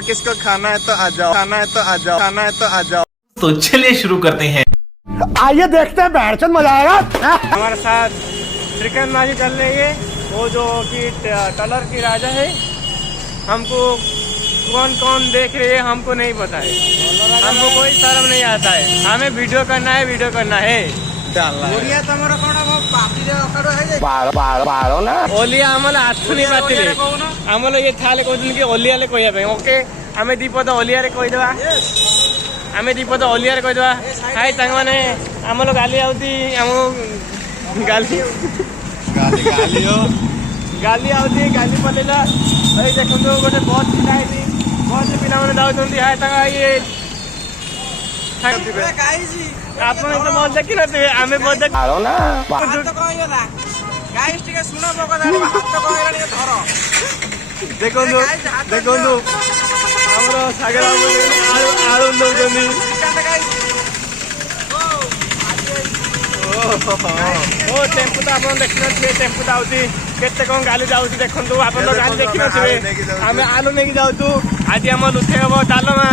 किसको खाना है तो आ जाओ, खाना है तो आ जाओ, खाना है तो आ जाओ। तो चलिए शुरू करते हैं। आइए देखते हैं, बैठचंद मजा आएगा। हमारे साथ श्रीकांत कर लेंगे, वो जो कि टलर की राजा है। हमको कौन कौन देख रहे हैं हमको नहीं पता है, हमको कोई शर्म नहीं आता है। हमें वीडियो करना है, वीडियो करना है। ओलिया आमला आठुनी पातिले आमला ये थाले कहते कि ओलिया ले कहया पे ओके आमे दीपद ओलिया रे कहि देबा, आमे दीपद ओलिया रे कहि देबा। हाय तंग माने आमलो गाली आउती, आमो गाली गाली गाली हो गाली आउती, गाली पलेला। भाई देखो गोटे बस छिटाई बस पिला माने दाउचंती। हाय तंग ये आप तो बहुत देखी नथिबे, आमे बहुत देख आरो ना बात तो कहला गाइस टिके सुनो बकदारी बात तो कहला टिके धरो। देखो देखो हमरो सागर आलू नउजनी ओ टेम्पू तो आपन देखि नथिबे, टेम्पू दाउती केते कोन गाली दाउती देखंतु। आपन तो गाली देखि नथिबे, आमे आलू नेकी जाउतु। आज हम लुथे हबो डालमा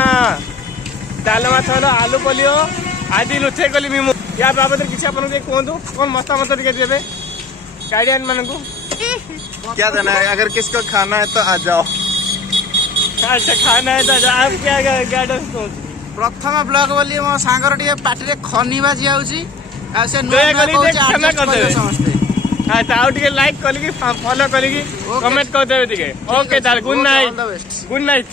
डालमा थलो आलू बोलियो आज लुथे गली मी या बाबत किसी आपन के कहंतु कोन मतामत टिके देबे गार्डियन मानन को क्या देना है? अगर किसको खाना है तो आ जाओ। अच्छा खाना है तो आप क्या गार्डन को प्रथम ब्लॉग बोली मो सांगर टिके पार्टी रे खनी बाजी आउची आ से नो दया करी कहूची क्षमा एडजस्ट कर कर देबे। समझते। हां ताऊ टिके लाइक करी फॉलो करी कमेंट कर देबे टिके। ओके तार गुड नाइट, गुड नाइट।